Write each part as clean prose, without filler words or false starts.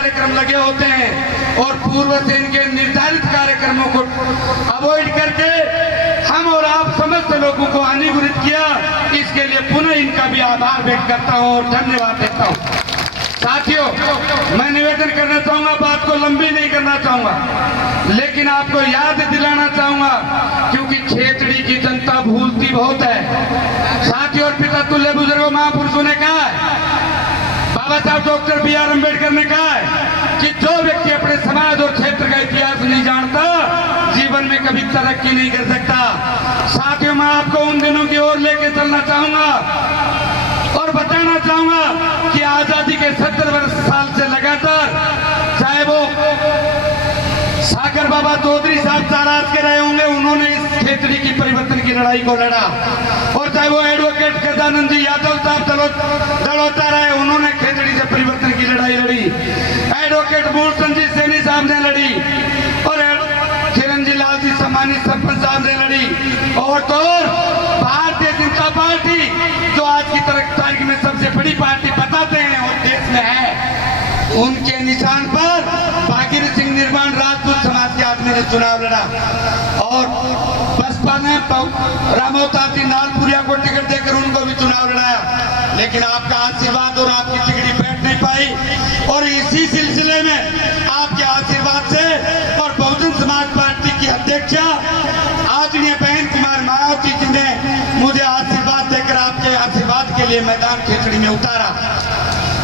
कार्यक्रम लगे होते हैं और पूर्व से इनके निर्धारित कार्यक्रमों को अवॉइड करके हम और आप समस्त लोगों को अनुग्रहित किया, इसके लिए पुनः इनका भी आभार व्यक्त करता हूं और धन्यवाद देता हूं। साथियों, मैं निवेदन करना चाहूंगा, बात को लंबी नहीं करना चाहूंगा, लेकिन आपको याद दिलाना चाहूंगा क्योंकि खेतड़ी की जनता भूलती बहुत है। साथियों और पिता तुल्य बुजुर्गों महापुरुषों ने कहा है, बाबा साहब डॉक्टर बी आर अम्बेडकर ने कहा है कि जो व्यक्ति अपने समाज और क्षेत्र का इतिहास नहीं जानता जीवन में कभी तरक्की नहीं कर सकता। साथियों, मैं आपको उन दिनों की ओर लेके चलना चाहूंगा और बताना चाहूंगा कि आजादी के 70 साल से लगातार, चाहे वो सागर बाबा चौधरी साहब चाराज के रहे होंगे, उन्होंने इस खेतड़ी की परिवर्तन की लड़ाई को लड़ा, और चाहे वो एडवोकेट गजानंद जी यादव साहब दड़ोता रहे, उन्होंने खेतड़ी से परिवर्तन की लड़ाई लड़ी, एडवोकेट मूलचंद जी सैनी साहब ने लड़ी, और चिरंजी लाल जी सम्मानित सरपंच साहब ने लड़ी, और तो भारतीय जनता पार्टी जो आज की तारीख में सबसे बड़ी पार्टी बताते हैं और देश में है, उनके निशान पर भागीरथ सिंह निर्माण राजपूत समाज के आदमी ने चुनाव लड़ा, और बसपा ने रामोवतार जी नालपुरिया को टिकट देकर उनको भी चुनाव लड़ाया, लेकिन आपका आशीर्वाद और आपकी टिकट बैठ नहीं पाई। और इसी सिलसिले में आपके आशीर्वाद से और बहुजन समाज पार्टी की अध्यक्षा आदरणीय बहन कुमार मायावती जी ने मुझे आशीर्वाद देकर आपके आशीर्वाद के लिए मैदान खेतड़ी में उतारा।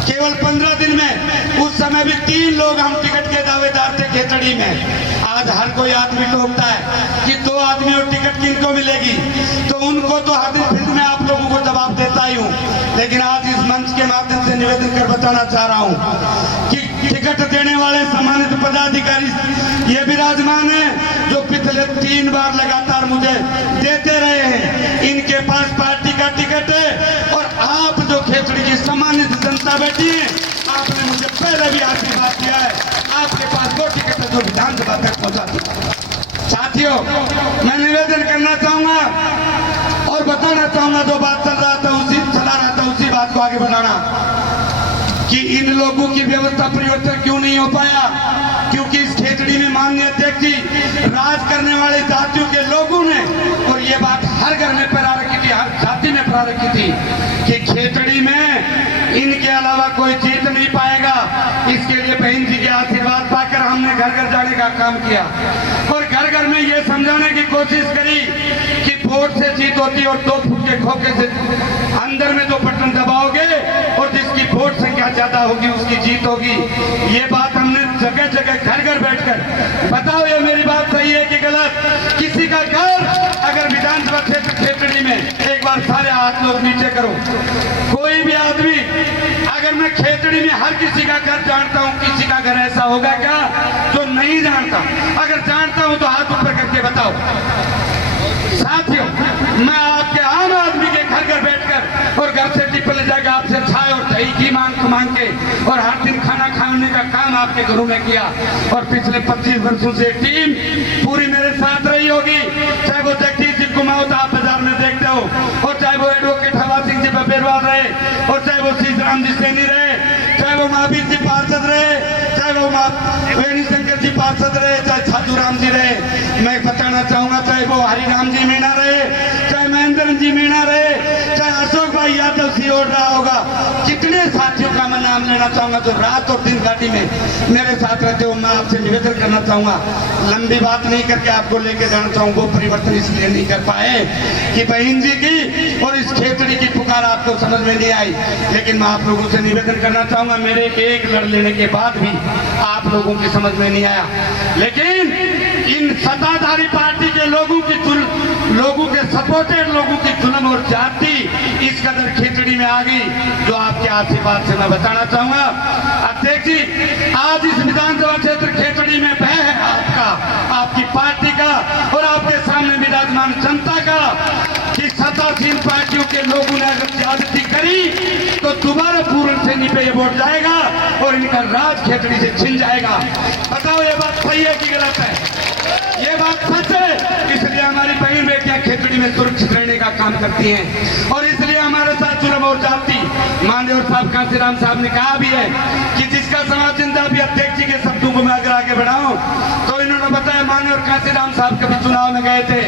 केवल 15 दिन में, उस समय भी 3 लोग हम टिकट के दावेदार थे खेतड़ी में। आज हर कोई आदमी टोकता है कि 2 आदमी और टिकट किनको मिलेगी, तो उनको तो हर दिन फील्ड में आप लोगों को जवाब देता ही हूँ, लेकिन आज इस मंच के माध्यम से निवेदन कर बताना चाह रहा हूँ कि टिकट देने वाले सम्मानित पदाधिकारी ये विराजमान है जो पिछले 3 बार लगातार मुझे देते रहे हैं, इनके पास पार्टी का टिकट है, और आप जो खेतड़ी की सम्मानित जनता बैठी है, आपने मुझे पहले भी आशीर्वाद दिया है, आपके पास वो टिकट है जो विधानसभा तक पहुंचा दिया। साथियों, मैं निवेदन करना चाहूंगा और बताना चाहूंगा, जो बात चला रहा था उसी बात को आगे बढ़ाना कि इन लोगों की व्यवस्था परिवर्तन क्यों नहीं हो पाया, क्योंकि इस खेतड़ी में माननीय अध्यक्ष जी राज करने वाले जातियों के लोगों ने, और ये बात हर घर में फैला रखी थी, हर जाति में फैला रखी थी कि खेतड़ी में इनके अलावा कोई जीत नहीं पाएगा। इसके लिए बहन जी के आशीर्वाद पाकर हमने घर घर जाने का काम किया और घर घर में ये समझाने की कोशिश करी कि वोट से जीत होती है और 2 फुट के खोखे से अंदर में जो बटन दबाओगे और जिसकी वोट संख्या ज्यादा होगी उसकी जीत होगी। ये बात हमने जगह जगह घर घर बैठकर, बताओ ये मेरी बात सही है कि गलत? किसी का घर अगर विधानसभा क्षेत्र खेतड़ी में, एक बार सारे हाथ लोग नीचे करो, कोई भी आदमी, अगर मैं खेतड़ी में हर किसी का घर जानता हूं, किसी का घर ऐसा होगा क्या जो नहीं जानता? अगर जानता हूं तो हाथ ऊपर करके बताओ। साथियों, मैं आपके आम आदमी के घर घर बैठकर और घर से टिप्पण ले जाकर आपसे चाय और दही की मांग के और हर दिन खाना खाने का काम आपके घरों में किया, और पिछले 25 वर्षों से टीम पूरी मेरे साथ रही होगी, चाहे वो जगदीश जी कुमाऊं आप बाजार में देखते हो, और चाहे वो एडवोकेट हवा सिंह जी बबेरवाल रहे, और चाहे वो सीताराम जी सैनी रहे, चाहे वो महावीर जी पार्षद रहे, चाहे वो वेणु शंकर जी पार्षद रहे, चाहे छाजूराम जी रहे, मैं बताना चाहूंगा, चाहे वो हरिराम जी मीणा रहे, चाहे महेंद्र जी मीणा रहे, चाहे अशोक भाई यादव सियोड़ रहा होगा, कितने साथियों का मैं नाम लेना चाहूंगा जो रात और दिन घाटी में मेरे साथ रहते हो। मैं आपसे निवेदन करना चाहूंगा, लंबी बात नहीं करके आपको लेके जाना चाहूंगा, वो परिवर्तन इसलिए नहीं कर पाए कि बहन जी की और इस खेतड़ी की पुकार आपको समझ में नहीं आई, लेकिन मैं आप लोगों से निवेदन करना चाहूंगा, मेरे एक लड़ लेने के बाद भी आप लोगों की समझ में नहीं आया, लेकिन इन सत्ताधारी पार्टी के लोगों के सपोर्टेड लोगों की जुल्म और जाति इस कदर खिचड़ी में आ गई, जो आपके आशीर्वाद से मैं बताना चाहूंगा। अध्यक्ष जी, आज इस विधानसभा क्षेत्र खेतड़ी में भय है आपका, आपकी पार्टी का और आपके सामने विराजमान जनता का कि सत्तासीन पार्टियों के लोगों ने अगर ज्यादती करी तो दोबारा पूर्ण सैनी पे ये वोट जाएगा और इनका राज खेतड़ी से छिन जाएगा। बताओ ये बात सही है कि गलत है? ये बात सच है, इसलिए हमारी बहन बेटियां खेतड़ी में सुरक्षित रहने का काम करती हैं और इसलिए हमारे साथ चुनाव और जाति माननीय साहब कांसीराम साहब ने कहा भी है कि जिसका समाज जिंदा भी अध्यक्ष जी के शब्दों को मैं अगर आगे बढ़ाऊं तो इन्होंने बताया माननीय कांसीराम साहब कभी चुनाव में गए थे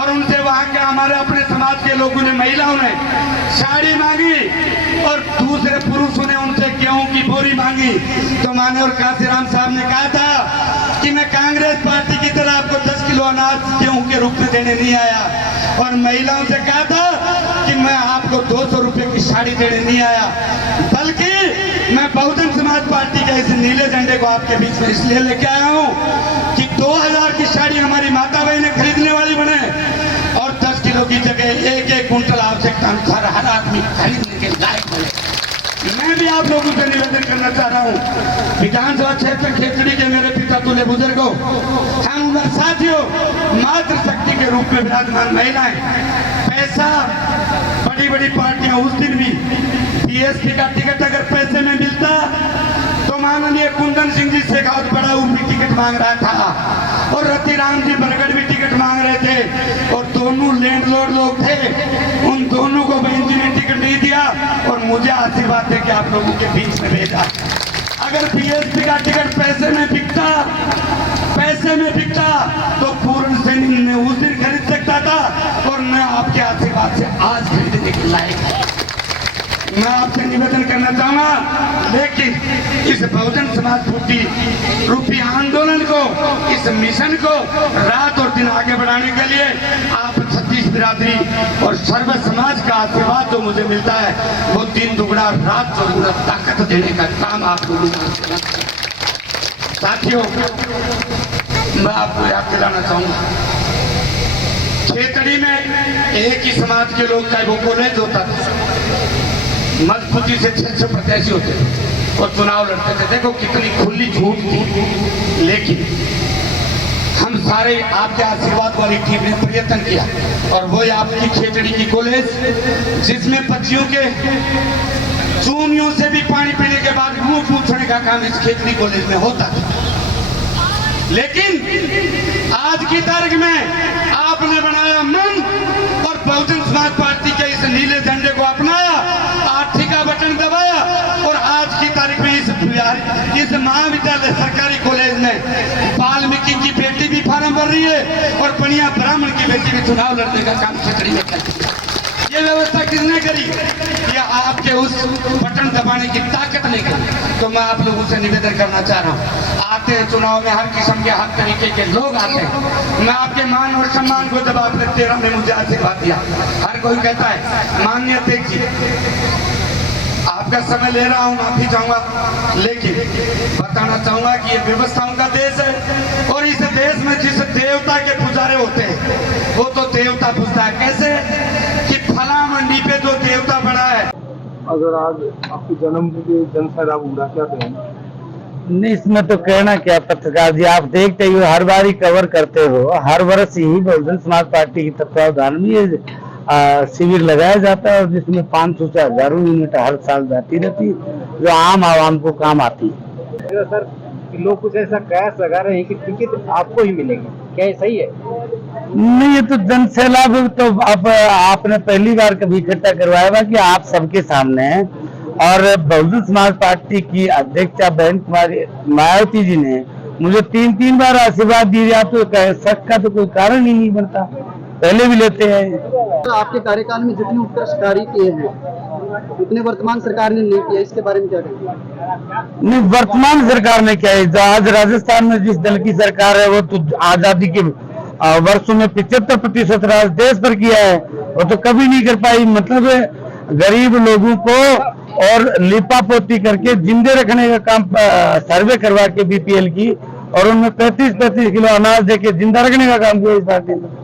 और उनसे वहां के हमारे अपने समाज के लोगों ने महिलाओं ने साड़ी मांगी और दूसरे पुरुषों ने उनसे गेहूं की बोरी मांगी। तो माननीय कांसीराम साहब ने कहा था कि मैं कांग्रेस पार्टी की तरह आपको 10 किलो अनाज गेहूं के रूप में देने नहीं आया और महिलाओं से कहा था कि मैं आपको 200 रुपए की साड़ी देने नहीं आया, बल्कि मैं बहुजन समाज पार्टी के इस नीले झंडे को आपके बीच में इसलिए लेके आया हूं कि 2000 की साड़ी हमारी माता बहनें खरीदने वाली बने और 10 किलो की जगह एक कुंटल आवश्यकता अनुसार हर आदमी खरीदने के लायक बने। मैं भी आप लोगों से निवेदन करना चाह रहा हूँ, विधानसभा क्षेत्र खेतड़ी के मेरे पिता तुल्य बुजुर्गों, हम साथियों, मातृशक्ति के रूप में विराजमान महिलाएं, पैसा बड़ी बड़ी पार्टियां उस दिन भी बीएसपी का टिकट अगर पैसे में मिलता तो माननीय कुंदन सिंह जी शेखावत बड़ा भी टिकट मांग रहा था और रतिराम जी बरगढ़ भी टिकट मांग रहे थे और दोनों लैंडलॉर्ड लोग थे, उन दोनों को बहन जी ने टिकट नहीं दिया और मुझे आशीर्वाद दे के आप लोगों के बीच में भेजा। अगर बीएसपी का टिकट पैसे में बिकता तो पूर्ण सैनिक ने उस दिन खरीद सकता था और मैं आपके आशीर्वाद से आज खरीदने के लायक है। मैं आपसे निवेदन करना चाहूंगा, लेकिन इस बहुजन समाज पार्टी रूपी आंदोलन को, इस मिशन को रात और दिन आगे बढ़ाने के लिए आप छत्तीस बिरादरी और सर्व समाज का आशीर्वाद जो मुझे मिलता है वो दिन दुगना रात चौगुना ताकत देने का काम आप लोगों ने। साथियों, मैं आपको याद दिलाना चाहूंगा, खेतड़ी में एक ही समाज के लोग का वो कॉलेज होता था, मजबूती से 600 प्रत्याशी होते थे और चुनाव लड़ते थे। देखो कितनी खुली छूट थी, लेकिन हम सारे आपके आशीर्वाद वाली टीम ने प्रयत्न किया और वो आपकी खेतड़ी की कॉलेज जिसमें बच्चियों के चूनियों से भी पानी पीने के बाद मुंह पूछने का काम इस खेतड़ी कॉलेज में होता था। लेकिन आज की तारीख में आपने बनाया मन और बहुजन समाज पार्टी के इस नीले झंडे को अपनाया, आरती का बटन दबाया और आज की तारीख में इस महाविद्यालय सरकारी कॉलेज में वाल्मीकि की बेटी भी फार्म भर रही है और बनिया ब्राह्मण की बेटी भी चुनाव लड़ने का काम खेतड़ी में करती है। ये व्यवस्था किसने करी? ये आपके उस बटन दबाने की ताकत ने करी। तो मैं आप लोगों से निवेदन करना चाह रहा हूँ, आते हैं चुनाव में हर किस्म के हर तरीके के लोग आते हैं। मैं आपके मान और सम्मान को जब आपने 13 में मुझे आशीर्वाद दिया, हर कोई कहता है माननीय अध्यक्ष जी आपका समय ले रहा हूँ, माफी चाहूंगा, लेकिन बताना चाहूंगा कि ये व्यवस्थाओं का देश है और इस देश में जिस देवता के पुजारे होते हैं वो तो देवता पूजता है। कैसे कि फला मंडी पे जो देवता बड़ा है। अगर आज आपकी जन्मदिन जनसभा उड़ा क्या कहेंगे? नहीं, इसमें तो कहना क्या पत्रकार जी, आप देखते ही हो, हर बार ही कवर करते हो, हर वर्ष ही बहुजन समाज पार्टी की तत्वावधान में ये शिविर लगाया जाता है और जिसमें 500 से 1000 यूनिट हर साल जाती रहती है जो आम आवाम को काम आती है। सर, लोग कुछ ऐसा कयास लगा रहे हैं कि टिकट आपको ही मिलेगी, क्या ये सही है? नहीं, ये तो जन सैलाब तो अब आपने पहली बार कभी इकट्ठा करवाया हुआ कि आप सबके सामने है और बहुजन समाज पार्टी की अध्यक्षा बहन कुमारी मायावती जी ने मुझे 3 बार आशीर्वाद दिया, तो शक का तो कोई कारण ही नहीं बनता, पहले भी लेते हैं। तो आपके कार्यकाल में जितने उत्कृष्ट कार्य किए हैं उतने वर्तमान सरकार ने नहीं किया, इसके बारे में क्या कहेंगे? नहीं, वर्तमान सरकार ने क्या है, आज राजस्थान में जिस दल की सरकार है वो तो आजादी के वर्षों में 75% राज देश पर किया है, वो तो कभी नहीं कर पाई। मतलब गरीब लोगों को और लिपा पोती करके जिंदे रखने का काम सर्वे करवा के बीपीएल की और उनमें 35 किलो अनाज देके जिंदा रखने का काम किया इस पार्टी ने।